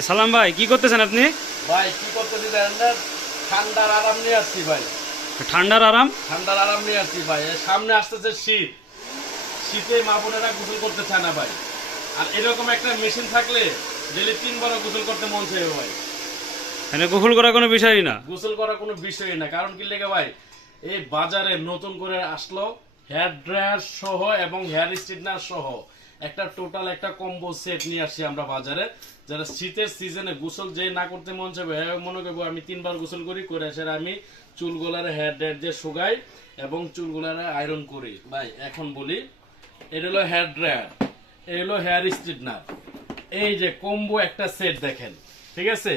সালাম ভাই কি করতেছেন আপনি? ভাই কি করতেছি ঠান্ডার আরাম নিয়ে আসছি ভাই। ঠান্ডার আরাম? ঠান্ডার আরাম নিয়ে আসছি ভাই। সামনে আসতেছে শীত। শীতে মা বোনেরা গোসল করতে চায় না ভাই। আর এরকম একটা মেশিন থাকলে ডেলি তিনবারও গোসল করতে মন চাইবে ভাই। এখানে গোসল করার কোনো বিষয়ই না? গোসল করার কোনো বিষয়ই না। কারণ কি লেগে ভাই এই বাজারে নতুন করে আসলো হেয়ার ড্রায়ার সহ এবং হেয়ার স্ট্রেটনার সহ। একটা টোটাল একটা কম্বো সেট নিয়ে আসি আমরা বাজারে। যারা শীতের সিজনে গোসল যে না করতে মন হ্যাঁ মনে করব আমি তিনবার গোসল করি, করে এসে আমি চুলগুলারে হেয়ার ড্রায়ার দিয়ে শুকাই এবং চুলগুলারে আয়রন করি। ভাই, এখন বলি, এটা হলো হেয়ার ড্রায়ার এটা হলো হেয়ার স্ট্রেটনার এই যে কম্বো একটা সেট দেখেন, ঠিক আছে?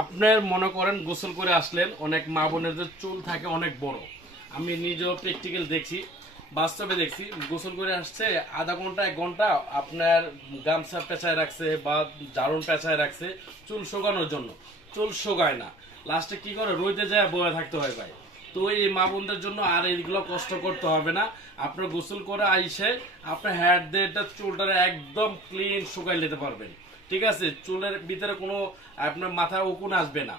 আপনার মনে করেন গোসল করে আসলেন, অনেক মা বোনেদের চুল থাকে অনেক বড়। আমি নিজেও প্র্যাকটিক্যাল দেখছি বাস্তবে দেখছি, গোসল করে আসছে, আধা ঘণ্টা, এক ঘণ্টা আপনার গামছা পেঁচায় রাখছে বা জারুন পেঁচায় রাখছে, চুল শোকানোর জন্য। চুল শোকায় না। লাস্টে কি করে? রোদে যায়, বয়ে থাকতে হয় ভাই। তো এই মা বোনদের জন্য আর এইগুলো কষ্ট করতে হবে না। আপনার গোসল করে আইসে, আপনার হেয়ার দিয়ে চুলটা একদম ক্লিন শুকাই নিতে পারবেন। ঠিক আছে? চুলের ভিতরে কোনো আপনার মাথায় উকুন আসবে না।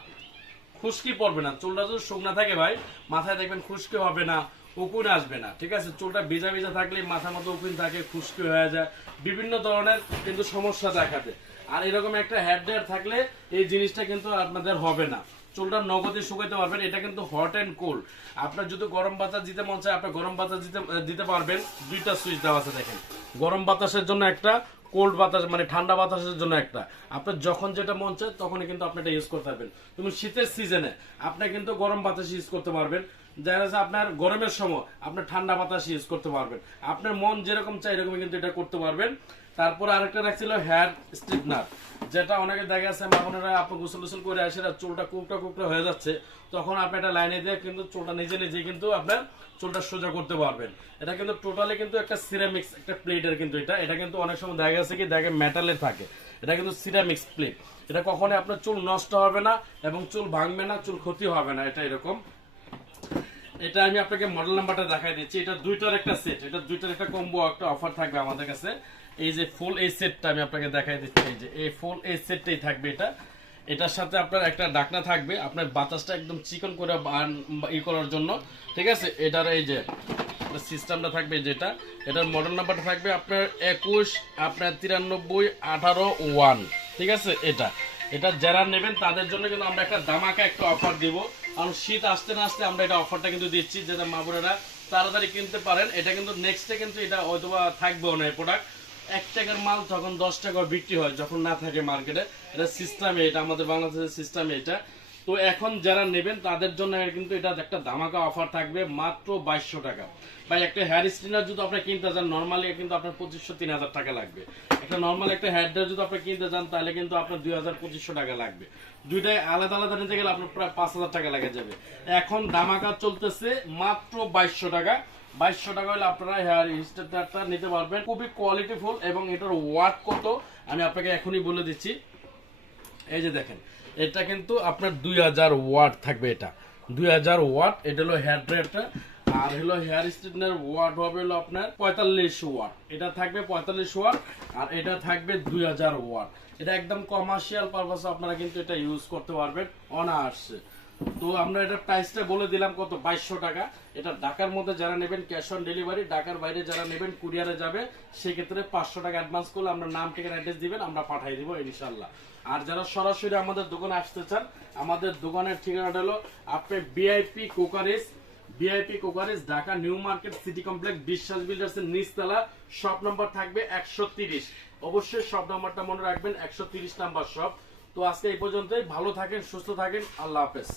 খুশকি পড়বে না। চুলটা যদি শুকনা থাকে ভাই, মাথায় দেখবেন খুশকি হবে না, উকুন আসবে না, ঠিক আছে? চুলটা ভিজা ভিজা থাকলে মাথার মতো উকুন থাকে, খুশকি হয়ে যায়। বিভিন্ন ধরনের কিন্তু সমস্যা দেখা দেখাতে। আর এরকম একটা হেয়ার ড্রায়ার থাকলে এই জিনিসটা কিন্তু আপনাদের হবে না। চুলটা নগদে শুকাইতে পারবেন, এটা কিন্তু হট অ্যান্ড কোল্ড আপনার যদি গরম বাতাস দিতে মন চায়, আপনি গরম বাতাস দিতে দিতে পারবেন। দুইটা সুইচ দেওয়া আছে, দেখেন। গরম বাতাসের জন্য একটা কোল্ড বাতাস মানে ঠান্ডা বাতাসের জন্য একটা। আপনার যখন যেটা মন চায়, তখনই কিন্তু আপনি এটা ইউজ করতে পারবেন। তুমি শীতের সিজনে আপনি কিন্তু গরম বাতাস ইউজ করতে পারবেন। যাচ্ছে আপনার গরমের সময় আপনার ঠান্ডা বাতাস ইউজ করতে পারবেন। আপনার মন যেরকম চাই এরকমই কিন্তু এটা করতে পারবেন। তারপর আরেকটা রাখছিল হেয়ার স্ট্রিটনার যেটা অনেকে দেখা যাচ্ছে মামনেরা আপনি গোসল গোসল করে আসে চুলটা কুকটা কুকটা হয়ে যাচ্ছে, তখন আপনি একটা লাইনে দিয়ে কিন্তু চুলটা নিজে নিজে কিন্তু আপনার চুলটা সোজা করতে পারবেন। এটা কিন্তু টোটালি কিন্তু একটা সিরামিক্স একটা প্লেটের কিন্তু এটা। এটা কিন্তু অনেক সময় দেখা যাচ্ছে কি, দেখে মেটালের থাকে। এটা কিন্তু সিরামিক্স প্লেট এটা কখনোই আপনার চুল নষ্ট হবে না এবং চুল ভাঙবে না, চুল ক্ষতি হবে না, এটা এরকম এটা আমি আপনাকে মডেল নাম্বারটা দেখাই দিচ্ছি। এটা দুইটার একটা সেট এটা দুইটার একটা কম্বো একটা অফার থাকবে আমাদের কাছে। এই যে ফুল এই সেটটা আমি আপনাকে দেখাই দিচ্ছি। এই যে এই ফুল এই সেটটাই থাকবে এটা। এটার সাথে আপনার একটা ডাকনা থাকবে। আপনার বাতাসটা একদম চিকন করে ই করার জন্য। ঠিক আছে? এটার এই যে সিস্টেমটা থাকবে যেটা। এটার মডেল নাম্বারটা থাকবে আপনার একুশ, আপনার তিরানব্বই, আঠারো ওয়ান ঠিক আছে? এটা। এটা যারা নেবেন তাদের জন্য কিন্তু আমরা একটা দামাকা একটা অফার দিব। কারণ শীত আসতে না আসতে আমরা এটা অফারটা কিন্তু দিচ্ছি যাতে মা বোনেরা তাড়াতাড়ি কিনতে পারেন। এটা কিন্তু নেক্সটে কিন্তু এটা হয়তো বা থাকবেও না এই প্রোডাক্ট এক টাকার মাল তখন দশ টাকা বিক্রি হয়, যখন না থাকে মার্কেটে এটা সিস্টেমে এটা আমাদের বাংলাদেশের সিস্টেমে এটা। তো এখন যারা নেবেন, তাদের জন্য কিন্তু এটা একটা ধামাকা অফার থাকবে মাত্র বাইশশো টাকা। ভাই, একটা হেয়ার স্ট্রিনার যদি আপনি কিনতে চান নর্মালি কিন্তু আপনার পঁচিশশো তিন হাজার টাকা লাগবে। একটা নর্মাল একটা হেয়ার ড্রায়ার যদি আপনি কিনতে চান, তাহলে কিন্তু আপনার দুই হাজার পঁচিশশো টাকা লাগবে। দুইটাই আলাদা আলাদা নিতে গেলে আপনার প্রায় পাঁচ হাজার টাকা লেগে যাবে। এখন দামাকা চলতেছে মাত্র বাইশশো টাকা। বাইশশো টাকা হলে আপনারা হেয়ার স্ট্রেটনারটা নিতে পারবেন। খুবই কোয়ালিটিফুল এবং এটার ওয়াট কত, আমি আপনাকে এখনই বলে দিচ্ছি। এই যে দেখেন, এটা কিন্তু আপনার দুই হাজার ওয়াট থাকবে এটা। দুই হাজার ওয়াট, এটা হলো হেয়ার ড্রায়ারটা আর হলো হেয়ার স্ট্রেটনার ওয়াট হবে হলো আপনার পঁয়তাল্লিশ ওয়াট। এটা থাকবে পঁয়তাল্লিশ ওয়াট, আর এটা থাকবে দুই হাজার ওয়াট। এটা একদম কমার্শিয়াল পারপাসে আপনারা কিন্তু এটা ইউজ করতে পারবেন অনায়াসে। তো আমরা এটা প্রাইসটা বলে দিলাম কত? বাইশশো টাকা। এটা ঢাকার মধ্যে যারা নেবেন ক্যাশ অন ডেলিভারি ঢাকার বাইরে যারা নেবেন কুরিয়ারে যাবে, সেক্ষেত্রে পাঁচশো টাকা অ্যাডভান্স করলে আমরা নাম, ঠিকানা অ্যাড্রেস দিবেন, আমরা পাঠিয়ে দিব ইনশাল্লাহ আর যারা সরাসরি আমাদের দোকানে আসতে চান, আমাদের দোকানের ঠিকানাটা হলো আপনি বিআইপি কোকারেজ BIP কোকারেজ Dhaka new market, city complex, Biswas builders এর নিচতলা, শপ নাম্বার থাকবে একশো অবশ্যই শপ নাম্বারটা মনে রাখবেন, একশো নাম্বার শপ। তো আজকে এই পর্যন্তই। ভালো থাকেন সুস্থ থাকেন। আল্লাহ হাফেজ।